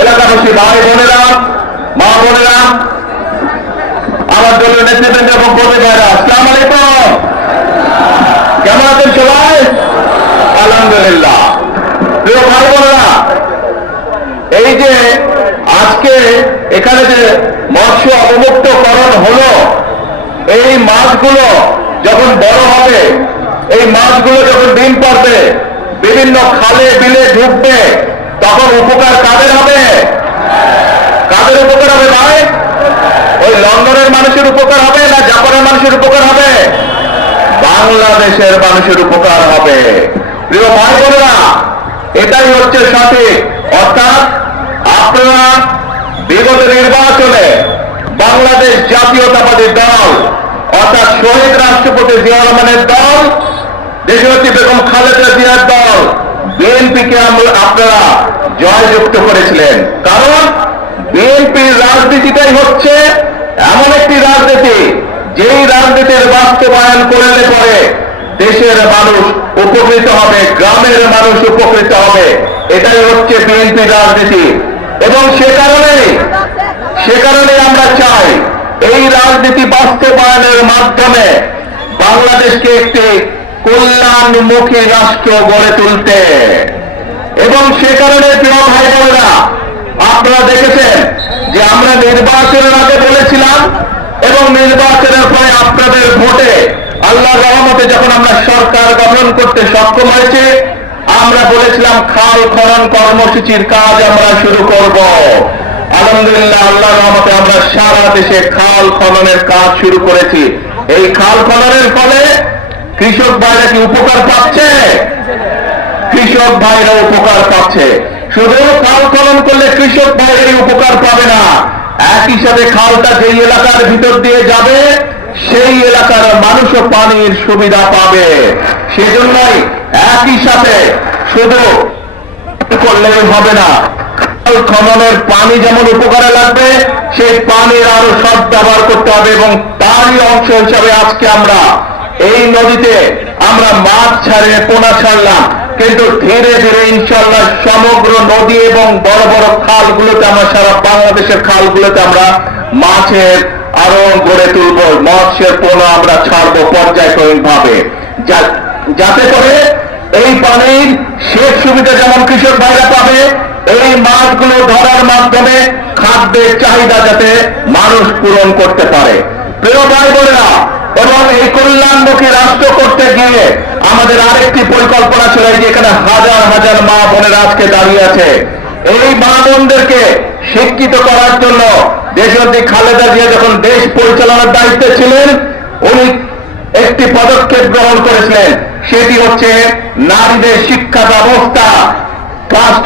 এলাকাবাসী ভাই বোনেরা, মা বোনেরা, আমার দলীয় নেতৃবৃন্দ এবং কর্মী ভাইরা, আসসালাম আলাইকুম। কেমন আছেন সবাই? আলহামদুলিল্লাহ। প্রিয় ভাই বোনেরা, এই যে আজকে এখানে যে মৎস্য অবমুক্তকরণ হলো, এই মাছগুলো যখন বড় হবে, এই মাছগুলো যখন ডিম পারবে, বিভিন্ন খালে বিলে ঢুকবে, তখন উপকার কাদের হবে? কাদের উপকার হবে ভাই? ওই লন্ডনের মানুষের উপকার হবে না জাপানের মানুষের উপকার হবে? বাংলাদেশের মানুষের উপকার হবে। প্রিয় ভাই বোনেরা, এটাই হচ্ছে সঠিক। অর্থাৎ আপনারা বিগত নির্বাচনে বাংলাদেশ জাতীয়তাবাদী দল অর্থাৎ শহীদ রাষ্ট্রপতি জিয়া রহমানের দল, দেশনেত্রী বেগম খালেদা জিয়ার দল বিএনপিকে আপনারা জয়যুক্ত করেছিলেন। কারণ বিএনপির রাজনীতিটাই হচ্ছে এমন একটি রাজনীতি, যেই রাজনীতির বাস্তবায়ন করলে পরে দেশের মানুষ উপকৃত হবে, গ্রামের মানুষ উপকৃত হবে। এটাই হচ্ছে বিএনপির রাজনীতি। এবং সে কারণে আমরা চাই এই রাজনীতি বাস্তবায়নের মাধ্যমে বাংলাদেশকে একটি কল্যাণমুখী রাষ্ট্র গড়ে তুলতে। এবং সে কারণে প্রিয় ভাই বোনেরা, আপনারা দেখেছেন যে আমরা নির্বাচনের আগে বলেছিলাম এবং নির্বাচনের পরে আপনাদের ভোটে আল্লাহর রহমতে যখন আমরা সরকার গঠন করতে সক্ষম হয়েছে, আমরা বলেছিলাম খাল খনন কর্মসূচির কাজ আমরা শুরু করব। আলহামদুলিল্লাহ, আল্লাহর রহমতে আমরা সারা দেশে খাল খননের কাজ শুরু করেছি। এই খাল খননের ফলে কৃষক ভাইরা কি উপকার পাচ্ছে? কৃষক ভাইরা উপকার পাচ্ছে। শুধু খাল খনন করলে কৃষক ভাইরাই উপকার পাবে না, একই সাথে খালটা যেই এলাকার ভিতর দিয়ে যাবে সেই এলাকার মানুষও পানির সুবিধা পাবে। সেজন্যই একই সাথে শুধু করলেই হবে না, খননের পানি যেমন উপকারে লাগবে, সেই পানির আরো সৎ ব্যবহার করতে হবে। এবং তারই অংশ হিসাবে আজকে আমরা এই নদীতে আমরা মাছ ছাড়ে পোনা ছাড়লাম, কিন্তু ধীরে ধীরে ইনশাআল্লাহ সমগ্র নদী এবং বড় বড় খালগুলোতে আমরা, সারা বাংলাদেশের খালগুলোতে আমরা মাছের আরো গড়ে তুলব, মৎস্যের পোনা আমরা ছাড়বো পর্যায়ক্রমিক ভাবে, যাতে করে এই পানির সেচ সুবিধা যেমন কৃষক ভাইরা পাবে, এই মাছগুলো ধরার মাধ্যমে খাদ্যের চাহিদা যাতে মানুষ পূরণ করতে পারে। প্রিয় ভাই বোনেরা, এবং এই কল্যাণমুখী রাষ্ট্র করতে গিয়ে আমাদের আরেকটি পরিকল্পনা ছিল, যে এখানে হাজার হাজার মা বোনেরা আজকে দাঁড়িয়ে আছে। এই মা বোনদেরকে শিক্ষিত করার জন্য দেশনেত্রী খালেদা জিয়া যখন দেশ পরিচালনার দায়িত্বে ছিলেন, উনি একটি পদক্ষেপ গ্রহণ করেছিলেন। সেটি হচ্ছে নারীদের শিক্ষা ব্যবস্থা। ক্লাস